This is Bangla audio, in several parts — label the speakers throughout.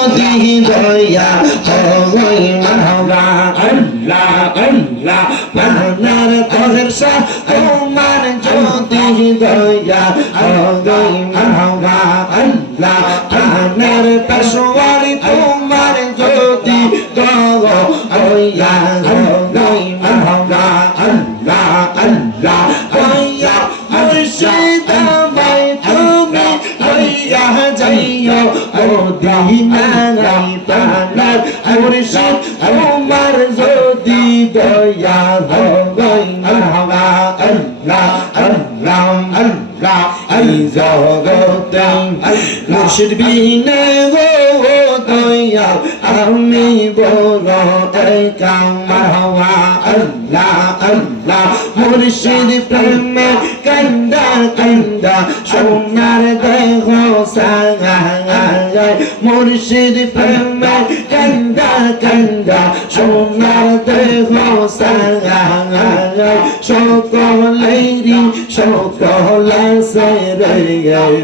Speaker 1: যদি দয়া হই মাহবা আল্লাহ আল্লাহ তহের শাহ তোমার যদি দয়া হই মাহবা আল্লাহ আপনার পেশোয়ারি তোমার যদি দয়া হই মাহবা ও দিনাই পানার মুর্শিদ তোমার যদি দয়া মাহবা আল্লাহ আল্লাহ আল্লাহ এই জগতে মুর্শিদ বিনে গো দয়া আমি বড় একা মাহবা আল্লাহ আল্লাহ মুর্শিদ প্রেমে কান্দা কান্দা সোনার দেহ সাগায় মুর্শিদ প্রেমে কান্দা কান্দা, সোনার দেহ সাগায় সকলেরই সকল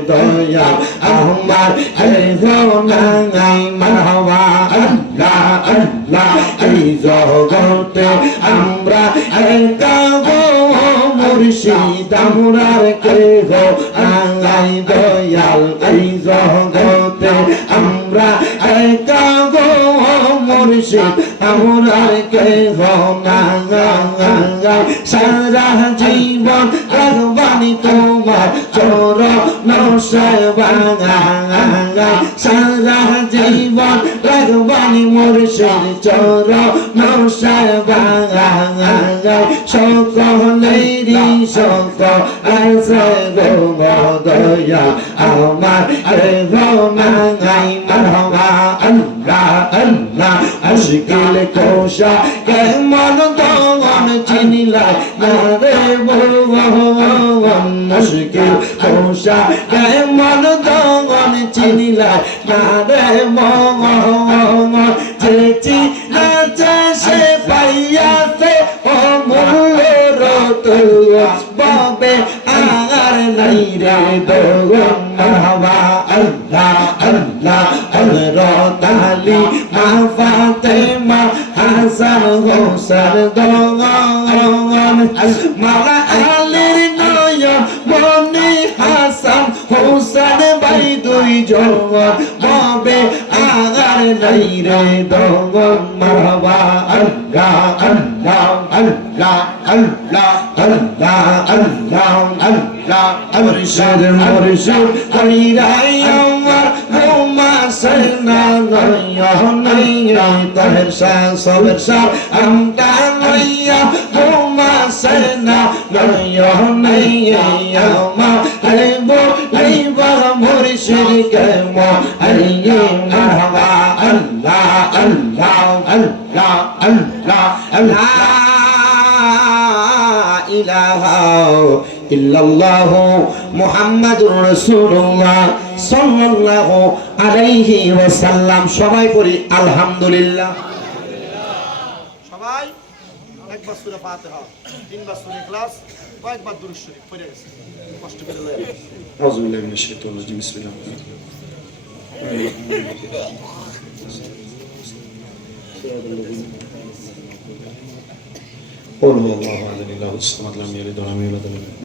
Speaker 1: দয়া, আমার নাই মাহবা আল্লাহ আল্লাহ, এই জগতে আমরা একা মুর্শিদ আমরার কেহ আঙ্গাই দয়াল, এই জগতে আমরা একা গো মুর্শিদ আমরার কেহ নাঙ্গাই সারা জীবন রাগবানি তোমার চোর নসাই সারা জীবন রাগবানি মুর্শিদ চোর নসাই সকলেরই সকল আছে দয়া আমার নাঙাই মারহবা আল্লাহ আল্লাহ আশকিল কোশা কেমন দগন চিনিলা না রে ভগবান মুশকিল কোশা কেমন দগন চিনিলা না রে ভগবান যে চিনাছে সে পাইয়াছে, ও মূল্য রত বাবে আর নাই রে দগন মাহবা, আল্লাহ মা হাসান হোসেন ভাই দুই জন বাবে আগার নাই রে দগন মারহাবা আল্লাহ আল্লাহ আল্লাহ আল্লাহ আল্লাহ আল্লাহ আল্লাহ মুর্শিদ মুর্শিদ কইরাই আমার ঘুমা সেনা নয়া নয়া তাহের শাহ সবের শাহ আমটা নয়া ঘুমা সেনা নয়া নয়া মা আইব আইব মুর্শিদ কে মা আইয়ে মারহাবা আল্লাহ আল্লাহ আল্লাহ আল্লাহ আল্লাহ ইলাহা ইল্লাল্লাহ মুহাম্মাদুর রাসূলুল্লাহ সাল্লাল্লাহু আলাইহি ওয়াসাল্লাম সবাই পড়ি আলহামদুলিল্লাহ
Speaker 2: একবার সুরে ফাতিহা তিনবার সুরে ইখলাস কয়েকবার দুরূদ শরীফ পড়ে গেছে কষ্ট করে লয়ে
Speaker 3: أعوذ بالله من الشيطان الرجيم بسم الله الرحمن الرحيم قل هو الله احد الاله الصمد لم يلد ولم يولد ولم يكن